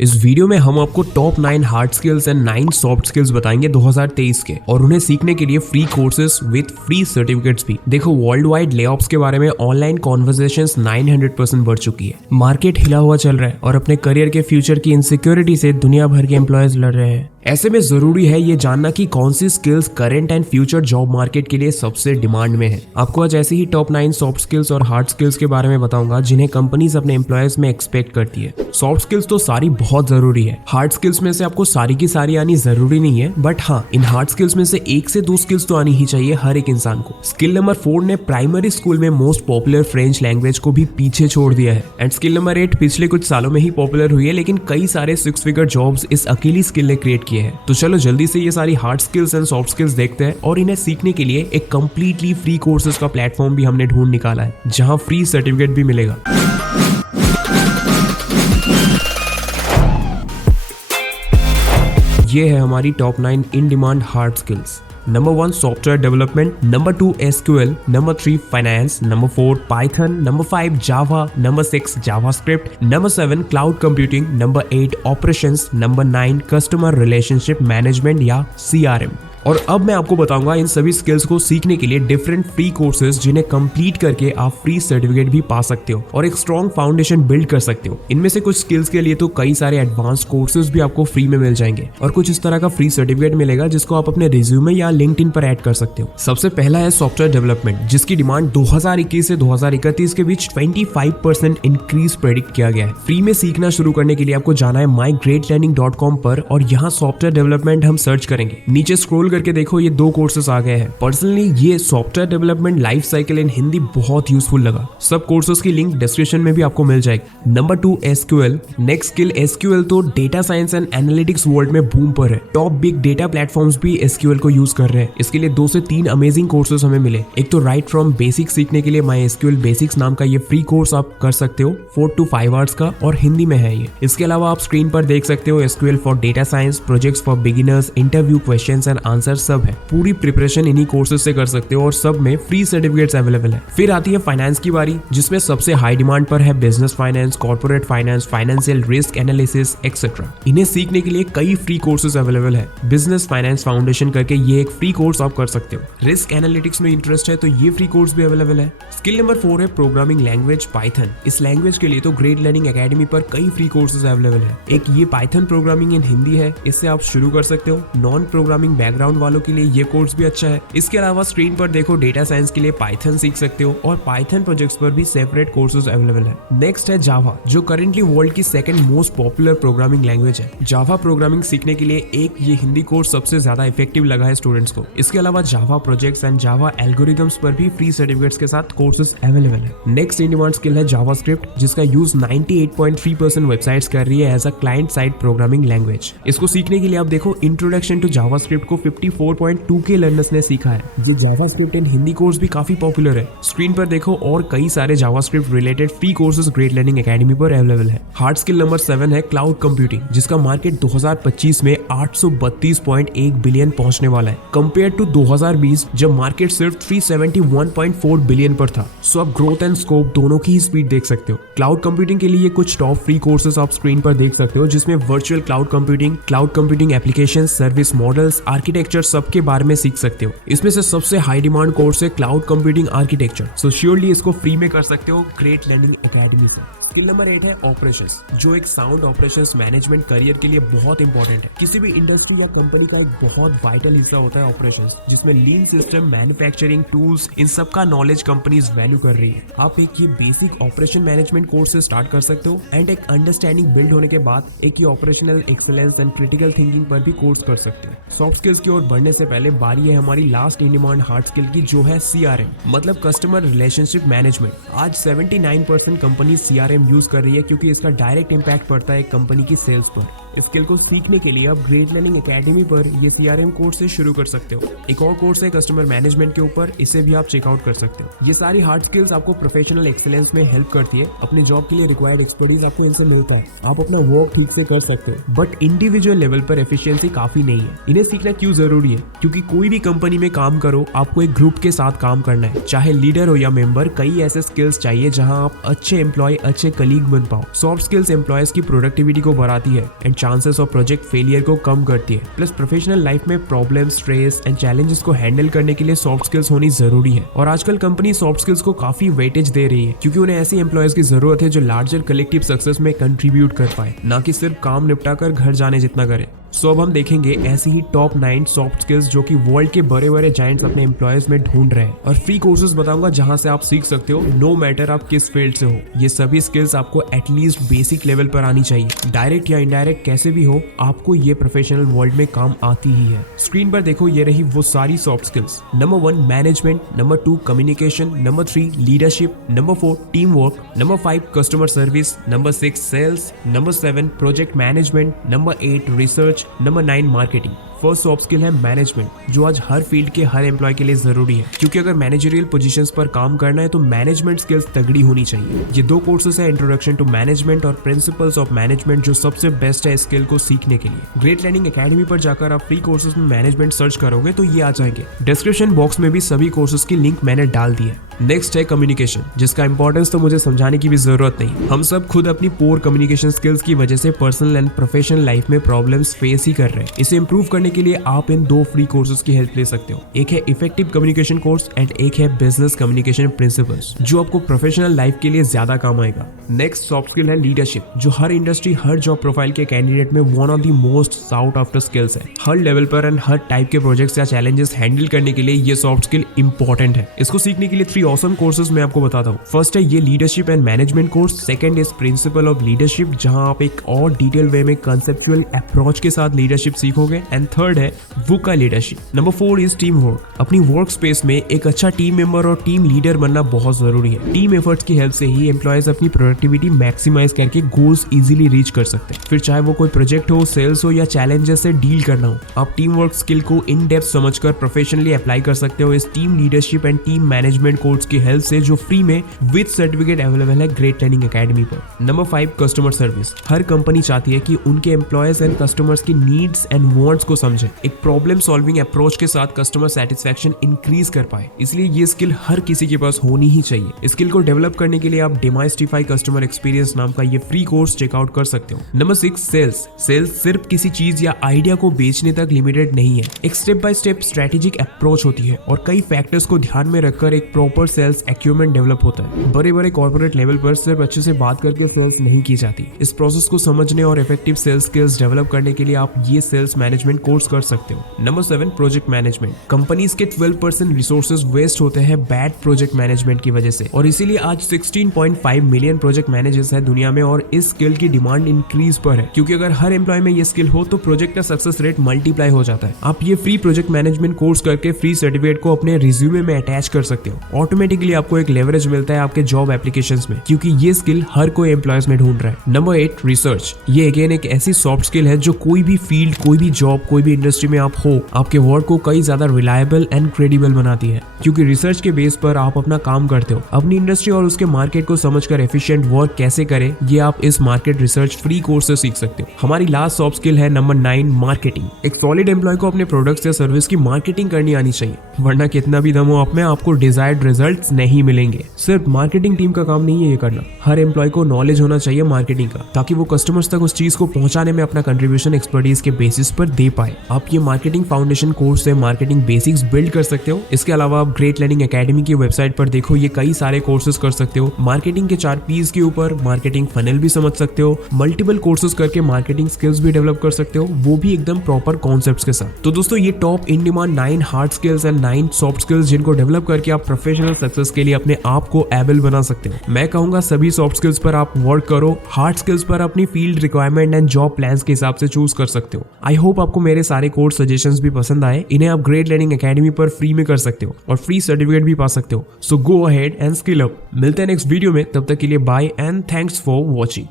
इस वीडियो में हम आपको top 9 hard skills and 9 soft skills बताएंगे 2023 के, और उन्हें सीखने के लिए free courses with free certificates भी। देखो, वर्ल्ड वाइड लेऑफ्स के बारे में ऑनलाइन कॉन्वर्सेशंस 900% बढ़ चुकी है। मार्केट हिला हुआ चल रहा है और अपने करियर के फ्यूचर की इनसिक्योरिटी से दुनिया भर के एम्प्लॉयज लड़ रहे हैं। ऐसे में जरूरी है ये जानना कि कौन सी skills current and future job market के लिए सबसे डिमांड में है। आपको आज ऐसी ही टॉप 9 सॉफ्ट स्किल्स और हार्ड स्किल्स के बारे में बताऊंगा जिन्हें कंपनीज अपने एम्प्लॉयज में एक्सपेक्ट करती है। सॉफ्ट स्किल्स तो सारी बहुत जरूरी है। हार्ड स्किल्स में से आपको सारी की सारी आनी जरूरी नहीं है, बट हाँ, इन हार्ड स्किल्स में से 1 से 2 स्किल्स तो आनी ही चाहिए हर एक इंसान को। स्किल नंबर 4 ने प्राइमरी स्कूल में मोस्ट पॉपुलर फ्रेंच लैंग्वेज को भी पीछे छोड़ दिया है। एंड स्किल नंबर 8 पिछले कुछ सालों में ही पॉपुलर हुई है, लेकिन कई सारे 6 फिगर जॉब्स इस अकेली स्किल ने क्रिएट किए हैं। तो चलो जल्दी से ये सारी hard skills and soft skills देखते हैं, और इन्हें सीखने के लिए एक कंप्लीटली फ्री कोर्सेज का प्लेटफॉर्म भी हमने ढूंढ निकाला है, जहां फ्री सर्टिफिकेट भी मिलेगा। ये है हमारी top 9 in demand hard skills. Number 1 software development, number 2 SQL, number 3 finance, number 4 Python, number 5 Java, number 6 JavaScript, number 7 cloud computing, number 8 operations, number 9 customer relationship management या CRM। और अब मैं आपको बताऊंगा इन सभी स्किल्स को सीखने के लिए डिफरेंट फ्री कोर्सेज, जिन्हें कंप्लीट करके आप फ्री सर्टिफिकेट भी पा सकते हो और एक स्ट्रॉन्ग फाउंडेशन बिल्ड कर सकते हो। इनमें से कुछ स्किल्स के लिए तो कई सारे एडवांस कोर्सेज भी आपको फ्री में मिल जाएंगे, और कुछ इस तरह का फ्री सर्टिफिकेट मिलेगा जिसको आप अपने रिज्यूमे या लिंक्डइन पर ऐड कर सकते हो। सबसे पहला है सॉफ्टवेयर डेवलपमेंट, जिसकी डिमांड 2021 से 2031 के बीच 25% इंक्रीज प्रेडिक्ट किया गया है। फ्री में सीखना शुरू करने के लिए आपको जाना है mygreatlearning.com पर, और यहाँ सॉफ्टवेयर डेवलपमेंट हम सर्च करेंगे। नीचे स्क्रॉल करके देखो, ये 2 कोर्सेज आ गए हैं। पर्सनली ये software development life cycle in Hindi बहुत यूजफुल लगा। सब कोर्सेज की लिंक डिस्क्रिप्शन में भी आपको मिल जाएगी। Number 2 SQL। Next skill SQL तो data science and analytics world में बूम पर है। टॉप बिग डेटा प्लेटफॉर्म्स भी SQL को यूज कर रहे हैं। इसके लिए 2 से 3 अमेजिंग कोर्सेज हमें मिले। एक तो राइट फ्रॉम बेसिक सीखने के लिए MySQL बेसिक्स नाम का ये फ्री कोर्स आप कर सकते हो 4 to 5 आवर्स का, और हिंदी में है ये। इसके अलावा आप स्क्रीन पर देख सकते हो SQL for data science, projects for beginners, interview questions and answer सब है। पूरी प्रिपरेशन इन्हीं कोर्सेज से कर सकते हो, और सब में फ्री सर्टिफिकेट्स अवेलेबल है। फिर आती है फाइनेंस की बारी, जिसमें सबसे हाई डिमांड पर है business finance, corporate finance, financial risk analysis etcetera. इन्हें सीखने के लिए कई फ्री कोर्सेज अवेलेबल है। बिजनेस फाइनेंस फाउंडेशन करके ये एक फ्री कोर्स आप कर सकते हो। रिस्क एनालिटिक्स में इंटरेस्ट है तो ये फ्री कोर्स भी अवेलेबल है। स्किल नंबर 4 है प्रोग्रामिंग लैंग्वेज पाइथन। इस लैंग्वेज के लिए तो ग्रेट लर्निंग एकेडमी पर कई फ्री कोर्सेज अवेलेबल है। एक ये पाइथन प्रोग्रामिंग इन हिंदी है, इससे आप शुरू कर सकते हो। नॉन प्रोग्रामिंग बैकग्राउंड वालों के लिए ये कोर्स भी अच्छा है। इसके अलावा स्क्रीन पर देखो, डेटा साइंस के लिए पाइथन सीख सकते हो, और पाइथन प्रोजेक्ट्स पर भी सेपरेट कोर्सेज अवेलेबल है। नेक्स्ट है जावा, जो करेंटली वर्ल्ड की 2nd most popular programming language है। जावा प्रोग्रामिंग सीखने के लिए एक ये हिंदी कोर्स सबसे ज्यादा इफेक्टिव लगा है स्टूडेंट्स को। इसके अलावा Java projects and Java algorithms पर भी फ्री सर्टिफिकेट्स के साथ कोर्सेज अवेलेबल है। नेक्स्ट इन डिमांड स्किल है जावास्क्रिप्ट, जिसका यूज 98.3% वेबसाइट्स कर रही है as a client side programming language. इसको सीखने के लिए आप देखो, इंट्रोडक्शन टू जावास्क्रिप्ट को 54.2K लर्नर्स ने सीखा है। जो जावास्क्रिप्ट इन हिंदी कोर्स भी काफी पॉपुलर है। स्क्रीन पर देखो, और कई सारे JavaScript related free courses great Learning Academy पर अवेलेबल है। हार्ड स्किल नंबर 7 है क्लाउड कंप्यूटिंग, जिसका मार्केट 2025 में 832.1 बिलियन पहुंचने वाला है, कंपेयर टू 2020 जब मार्केट सिर्फ 371.4 बिलियन पर था। सो आप ग्रोथ एंड स्कोप दोनों की ही स्पीड देख सकते हो। क्लाउड कंप्यूटिंग के लिए कुछ टॉप फ्री कोर्सेज आप स्क्रीन पर देख सकते हो, जिसमें virtual cloud computing application, service models, architecture सबके बारे में सीख सकते हो। इसमें से सबसे हाई डिमांड कोर्स है क्लाउड कंप्यूटिंग आर्किटेक्चर। सो श्योरली इसको फ्री में कर सकते हो ग्रेट लर्निंग एकेडमी से। स्किल नंबर 8 है ऑपरेशंस, जो एक साउंड ऑपरेशंस मैनेजमेंट करियर के लिए बहुत इंपॉर्टेंट है। किसी भी इंडस्ट्री या कंपनी का एक बहुत वाइटल हिस्सा होता है ऑपरेशंस, जिसमें लीन सिस्टम, मैन्युफैक्चरिंग टूल्स, इन सब का नॉलेज कंपनीज वैल्यू कर रही है। आप एक ये बेसिक ऑपरेशन मैनेजमेंट कोर्स से स्टार्ट कर सकते हो, एंड एक अंडरस्टैंडिंग बिल्ड होने के बाद एक ये operational excellence and critical thinking पर भी कोर्स कर सकते हो। सॉफ्ट स्किल्स की ओर बढ़ने से पहले बारी है हमारी last in demand hard skill की, जो है CRM, मतलब कस्टमर रिलेशनशिप मैनेजमेंट। आज 79% कंपनी CRM यूज कर रही है, क्योंकि इसका डायरेक्ट इंपैक्ट पड़ता है कंपनी की सेल्स पर। इस स्किल को सीखने के लिए आप ग्रेट लर्निंग एकेडमी पर ये CRM कोर्स से शुरू कर सकते हो। एक और कोर्स है कस्टमर मैनेजमेंट के ऊपर, इसे भी आप चेकआउट कर सकते हो। ये सारी हार्ड स्किल्स आपको प्रोफेशनल एक्सीलेंस में हेल्प करती है। अपने जॉब के लिए रिक्वायर्ड एक्सपर्टीज आपको इनसे मिलता है, आप अपना वर्क ठीक से कर सकते हो। बट इंडिविजुअल लेवल पर एफिशिएंसी काफी नहीं है। इन्हें सीखना क्यों जरूरी है? क्योंकि कोई भी कंपनी में काम करो, आपको एक ग्रुप के साथ काम करना है, चाहे लीडर हो या मेंबर। कई ऐसे स्किल्स चाहिए जहां आप अच्छे एम्प्लॉय, अच्छे कलीग बन पाओ। सॉफ्ट स्किल्स एम्प्लॉयज की प्रोडक्टिविटी को बढ़ाती है and chances of project failure को कम करती है। प्लस प्रोफेशनल लाइफ में प्रॉब्लम, स्ट्रेस एंड चैलेंजेस को हैंडल करने के लिए सॉफ्ट स्किल्स होनी जरूरी है। और आजकल कंपनी सॉफ्ट स्किल्स को काफी वेटेज दे रही है, क्योंकि उन्हें ऐसे एम्प्लॉयज की जरूरत है जो लार्जर कलेक्टिव सक्सेस में कंट्रीब्यूट कर पाए, ना कि सिर्फ काम निपटा कर घर जाने जितना करे। सो अब हम देखेंगे ऐसी ही टॉप 9 सॉफ्ट स्किल्स जो कि वर्ल्ड के बड़े बड़े जायंट्स अपने एम्प्लॉयज में ढूंढ रहे हैं, और फ्री कोर्सेज बताऊंगा जहां से आप सीख सकते हो, नो मैटर आप किस फील्ड से हो। ये सभी स्किल्स आपको एटलीस्ट बेसिक लेवल पर आनी चाहिए। डायरेक्ट या इनडायरेक्ट कैसे भी हो, आपको ये प्रोफेशनल वर्ल्ड में काम आती ही है। स्क्रीन पर देखो, ये रही वो सारी soft skills. Number 1 management, number 2 communication, number 3 leadership, number 4 team work, number 5 customer service, number 6 sales, number 7 project management, number 8 research, number 9 marketing. First soft skill है मैनेजमेंट, जो आज हर फील्ड के हर एम्प्लॉय के लिए जरूरी है, क्योंकि अगर मैनेजरियल पोजीशंस पर काम करना है तो मैनेजमेंट स्किल्स तगड़ी होनी चाहिए। ये 2 कोर्सेस है, इंट्रोडक्शन टू मैनेजमेंट और प्रिंसिपल्स ऑफ मैनेजमेंट, जो सबसे बेस्ट है स्किल को सीखने के लिए। ग्रेट लर्निंग एकेडमी पर जाकर आप फ्री कोर्सेज में मैनेजमेंट सर्च करोगे तो ये आ जाएंगे। डिस्क्रिप्शन बॉक्स में भी सभी कोर्सेज की लिंक मैंने डाल दी है। नेक्स्ट है कम्युनिकेशन, जिसका इंपॉर्टेंस तो मुझे समझाने की भी जरूरत नहीं। हम सब खुद अपनी पोर कम्युनिकेशन स्किल्स की वजह से पर्सनल एंड प्रोफेशनल लाइफ में प्रॉब्लम्स फेस ही कर रहे हैं। इसे इंप्रूव करने के लिए आप इन 2 फ्री कोर्सेज की हेल्प ले सकते हो। एक है इफेक्टिव कम्युनिकेशन कोर्स एंड एक है बिजनेस कम्युनिकेशन प्रिंसिपल्स, जो आपको प्रोफेशनल लाइफ के लिए ज्यादा काम आएगा। नेक्स्ट सॉफ्ट स्किल है लीडरशिप, जो हर इंडस्ट्री, हर जॉब प्रोफाइल के कैंडिडेट में one of the most sought after skills है। हर लेवल पर एंड हर टाइप के प्रोजेक्ट्स या चैलेंजेस हैंडल करने के लिए ये सॉफ्ट स्किल इंपॉर्टेंट है। इसको सीखने के लिए 3 ऑसम कोर्सेज मैं आपको बताता हूँ। फर्स्ट है ये leadership and management course, second is principle of leadership, जहां आप एक और डिटेल वे में कंसेप्चुअल अप्रोच के साथ लीडरशिप सीखोगे, एंड थर्ड है VUCA leadership. Number 4 is team work. अपनी वर्क स्पेस में एक अच्छा टीम मेंबर और टीम लीडर बनना बहुत जरूरी है। टीम एफर्ट्स की हेल्प से ही एम्प्लॉयज अपनी प्रोडक्टिविटी मैक्सिमाइज करके गोल्स इजीली रीच कर सकते हैं। फिर चाहे वो कोई प्रोजेक्ट हो, सेल्स हो या चैलेंजेस से डील करना हो, आप टीम वर्क स्किल को इन डेप्थ समझकर प्रोफेशनली अप्लाई कर सकते हो इस team leadership and team management course की हेल्प से, जो फ्री में विद सर्टिफिकेट अवेलेबल है ग्रेट लर्निंग एकेडमी पर। Number 5 customer service. हर कंपनी चाहती है कि उनके एम्प्लॉयज एंड कस्टमर्स की नीड्स एंड वांट्स को समझे, एक प्रॉब्लम सॉल्विंग अप्रोच के साथ कस्टमर सेटिस्फैक्शन इंक्रीज कर पाए। इसलिए ये स्किल हर किसी के पास होनी ही चाहिए। स्किल को डेवलप करने के लिए आप डेमाइस्टिफाई कस्टमर एक्सपीरियंस नाम का ये फ्री कोर्स चेकआउट कर सकते हो। Number 6 sales. सेल्स सिर्फ किसी चीज या आइडिया को बेचने तक लिमिटेड नहीं है, एक step by step strategic approach होती है और कई फैक्टर्स को ध्यान में रखकर एक प्रॉपर सेल्स एक्यूमेंट डेवलप होता है। बड़े बड़े कॉर्पोरेट लेवल पर सिर्फ अच्छे से बात करके सेल्स नहीं की जाती। इस प्रोसेस को समझने और इफेक्टिव सेल्स स्किल्स डेवलप करने के लिए आप ये सेल्स मैनेजमेंट कोर्स कर सकते हो। Number 7 project management. कंपनीज के 12% रिसोर्सेज वेस्ट होते हैं बैड प्रोजेक्ट मैनेजमेंट की वजह से, और इसीलिए आज 16.5 मिलियन प्रोजेक्ट मैनेजर्स है दुनिया में, और इस स्किल की डिमांड इंक्रीज पर है, क्योंकि अगर हर एम्प्लॉय में ये स्किल हो तो प्रोजेक्ट का सक्सेस रेट मल्टीप्लाई हो जाता है। आप ये फ्री प्रोजेक्ट मैनेजमेंट कोर्स करके फ्री सर्टिफिकेट को अपने रिज्यूमे में अटैच कर सकते हो। ऑटोमेटिकली आपको एक लेवरेज मिलता है आपके जॉब एप्लीकेशंस में, क्योंकि ये स्किल हर कोई एम्प्लॉयज में ढूंढ रहा है। Number 8 research. ये अगेन एक ऐसी सॉफ्ट स्किल है जो कोई भी फील्ड, कोई भी जॉब, कोई भी इंडस्ट्री में आप हो, आपके वर्क को कई ज्यादा रिलायबल एंड क्रेडिबल बनाती है, क्योंकि रिसर्च के बेस पर आप अपना काम करते हो। अपनी इंडस्ट्री और उसके मार्केट को समझकर एफिशिएंट वर्क कैसे करें, ये आप इस मार्केट रिसर्च फ्री कोर्स से सीख सकते हो। हमारी लास्ट सॉफ्ट स्किल है नंबर 9 मार्केटिंग। एक सॉलिड एम्प्लॉय को अपने प्रोडक्ट्स या सर्विस की मार्केटिंग करनी आनी चाहिए, वरना कितना भी दम हो आप में, आपको डिजायर्ड रिजल्ट्स नहीं मिलेंगे। सिर्फ मार्केटिंग टीम का काम नहीं है ये करना, हर एम्प्लॉय को नॉलेज होना चाहिए मार्केटिंग का, ताकि वो कस्टमर्स तक उस चीज को पहुंचाने में अपना कंट्रीब्यूशन एक्सपर्टीज के बेसिस पर दे पाए। आप ये मार्केटिंग फाउंडेशन कोर्स से मार्केटिंग बेसिक्स बिल्ड कर सकते हो। इसके अलावा आप ग्रेट लर्निंग एकेडमी की वेबसाइट पर देखो, ये कई सारे कोर्सेज कर सकते हो। मार्केटिंग के 4 P's के ऊपर मार्केटिंग फनल भी समझ सकते हो, मल्टीपल कोर्सेज करके मार्केटिंग स्किल्स भी डेवलप कर सकते हो, वो भी एकदम प्रॉपर कॉन्सेप्ट्स के साथ। तो दोस्तों, ये top in demand 9 hard skills and 9 soft skills जिनको डेवलप करके आप प्रोफेशनल सक्सेस के लिए अपने आप को एबल बना सकते हो। मैं कहूंगा सभी सॉफ्ट स्किल्स पर आप वर्क करो, हार्ड स्किल्स पर अपनी field requirement and job plans के हिसाब से चूज कर सकते हो। आई होप आपको मेरे सारे कोर्स सजेशंस भी पसंद आए। इन्हें आप ग्रेट लर्निंग एकेडमी पर फ्री में कर सकते हो और फ्री सर्टिफिकेट भी पा सकते हो। So go ahead and skill up. मिलते हैं नेक्स्ट वीडियो में, तब तक के लिए bye and thanks for watching.